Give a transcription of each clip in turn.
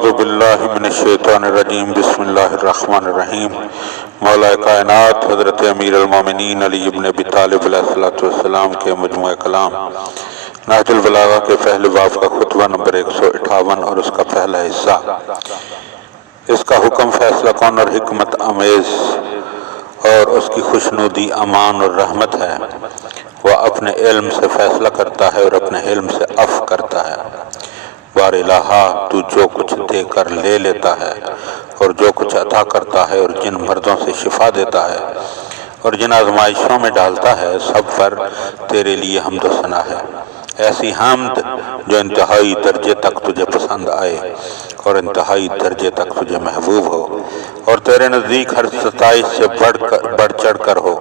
اعوذ باللہ من الشیطان الرجیم بسم اللہ الرحمن الرحیم۔ مولا کائنات حضرت امیر المومنین علی ابن ابی طالب علیہ السلام کے مجموعہ کلام نہج البلاغہ کے پہلے باب کا خطبہ نمبر 158 اور اس کا پہلا حصہ۔ اس کا حکم فیصلہ کن اور حکمت امیز اور اس کی خوشنودی امان اور رحمت ہے۔ وہ اپنے علم سے فیصلہ کرتا ہے اور اپنے علم سے عفو کرتا ہے۔ بار الہا تو جو کچھ دے کر لے لیتا ہے اور جو کچھ عطا کرتا ہے اور جن مردوں سے شفا دیتا ہے اور جن آزمائشوں میں ڈالتا ہے، سب پر تیرے لیے حمد و ثنا ہے۔ ایسی حمد جو انتہائی درجے تک تجھے پسند آئے اور انتہائی درجے تک تجھے محبوب ہو اور تیرے نزدیک ہر ستائش سے بڑھ چڑھ کر ہو۔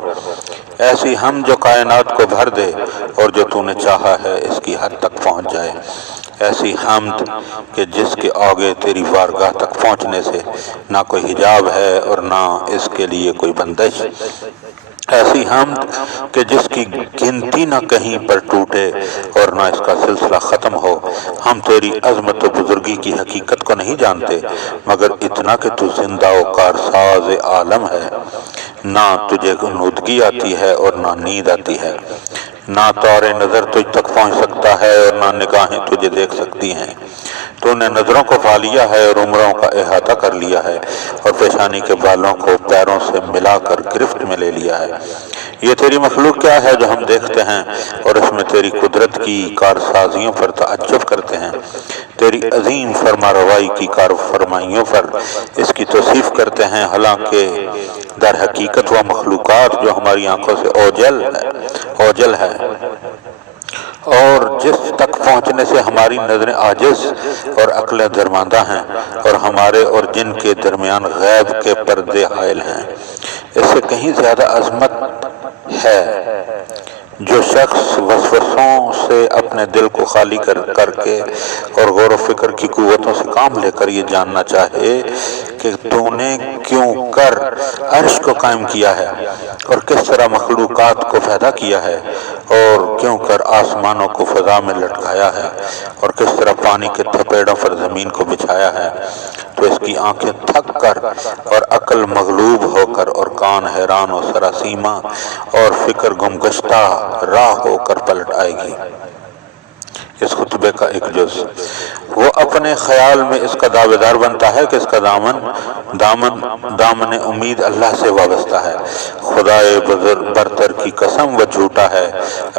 ایسی حمد جو کائنات کو بھر دے اور جو تو نے چاہا ہے اس کی حد تک پہنچ جائے۔ ایسی حمد کہ جس کے آگے تیری بارگاہ تک پہنچنے سے نہ کوئی حجاب ہے اور نہ اس کے لیے کوئی بندش۔ ایسی حمد کہ جس کی گنتی نہ کہیں پر ٹوٹے اور نہ اس کا سلسلہ ختم ہو۔ ہم تیری عظمت و بزرگی کی حقیقت کو نہیں جانتے مگر اتنا کہ تو زندہ و کارساز عالم ہے۔ نہ تجھے نودگی آتی ہے اور نہ نیند آتی ہے، نہ طور نظر تجھ تک پہنچ سکتا ہے اور نہ نگاہیں تجھے دیکھ سکتی ہیں۔ تو نے نظروں کو پا لیا ہے اور عمروں کا احاطہ کر لیا ہے اور پیشانی کے بالوں کو پیروں سے ملا کر گرفت میں لے لیا ہے۔ یہ تیری مخلوق کیا ہے جو ہم دیکھتے ہیں اور اس میں تیری قدرت کی کارسازیوں پر تعجب کرتے ہیں، تیری عظیم فرما روائی کی کار فرمائیوں پر اس کی توصیف کرتے ہیں، حالانکہ در حقیقت وہ مخلوقات جو ہماری آنکھوں سے اوجل ہے اور جس تک پہنچنے سے ہماری نظریں عاجز اور عقلیں درماندہ ہیں اور ہمارے اور جن کے درمیان غیب کے پردے حائل ہیں، اس سے کہیں زیادہ عظمت ہے۔ جو شخص وسوسوں سے اپنے دل کو خالی کر کے اور غور و فکر کی قوتوں سے کام لے کر یہ جاننا چاہے کہ تو نے کیوں کر عرش کو قائم کیا ہے اور کس طرح مخلوقات کو پیدا کیا ہے اور کیوں کر آسمانوں کو فضا میں لٹکایا ہے اور کس طرح پانی کے تھپیڑوں پر زمین کو بچھایا ہے، تو اس کی آنکھیں تھک کر اور عقل مغلوب ہو کر اور کان حیران و سراسیمہ اور فکر گمگشتہ راہ ہو کر پلٹ آئے گی۔ اس خطبے کا ایک جز وہ اپنے خیال میں اس کا دعویدار بنتا ہے کہ اس کا دامن امید اللہ سے وابستہ ہے۔ خدائے برتر کی قسم وہ جھوٹا ہے۔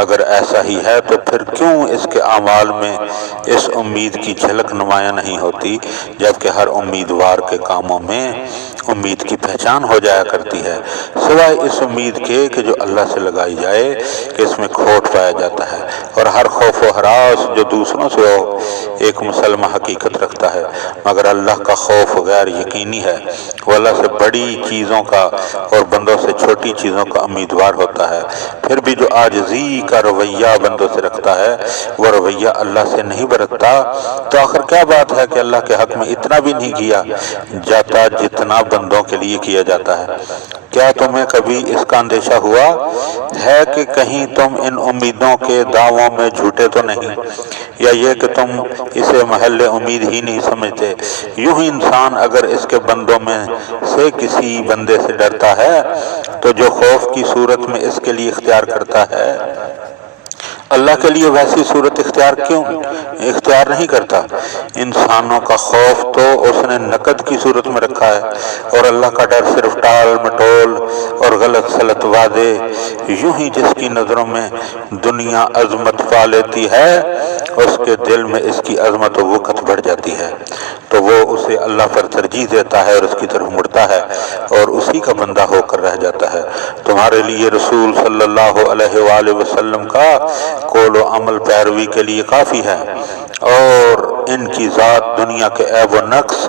اگر ایسا ہی ہے تو پھر کیوں اس کے اعمال میں اس امید کی جھلک نمایاں نہیں ہوتی، جبکہ ہر امیدوار کے کاموں میں امید کی پہچان ہو جایا کرتی ہے، سوائے اس امید کے کہ جو اللہ سے لگائی جائے کہ اس میں کھوٹ پایا جاتا ہے۔ اور ہر خوف و ہراس جو دوسروں سے ہو ایک مسلمہ حقیقت رکھتا ہے، مگر اللہ کا خوف غیر یقینی ہے۔ وہ اللہ سے بڑی چیزوں کا اور بندوں سے چھوٹی چیزوں کا امیدوار ہوتا ہے۔ پھر بھی جو عاجزی کا رویہ بندوں سے رکھتا ہے وہ رویہ اللہ سے نہیں برتتا، تو آخر کیا بات ہے کہ اللہ کے حق میں اتنا بھی نہیں کیا جاتا جتنا بندوں کے لیے کیا جاتا ہے۔ کیا تمہیں کبھی اس کا اندیشہ ہوا ہے کہ کہیں تم ان امیدوں کے دعووں میں جھوٹے تو نہیں، یا یہ کہ تم اسے محل امید ہی نہیں سمجھتے؟ یوں ہی انسان اگر اس کے بندوں میں سے کسی بندے سے ڈرتا ہے تو جو خوف کی صورت میں اس کے لیے اختیار کرتا ہے، اللہ کے لیے ویسی صورت اختیار نہیں کرتا۔ انسانوں کا خوف تو اس نے نقد کی صورت میں رکھا ہے اور اللہ کا ڈر صرف ٹال مٹول اور غلط سلط وعدے۔ یوں ہی جس کی نظروں میں دنیا عظمت پا لیتی ہے اس کے دل میں اس کی عظمت و وقت بڑھ جاتی ہے، تو وہ اسے اللہ پر ترجیح دیتا ہے اور اس کی طرف مڑتا ہے اور اسی کا بندہ ہو کر رہ جاتا ہے۔ تمہارے لیے رسول صلی اللہ علیہ وآلہ وسلم کا قول و عمل پیروی کے لیے کافی ہے، اور ان کی ذات دنیا کے عیب و نقص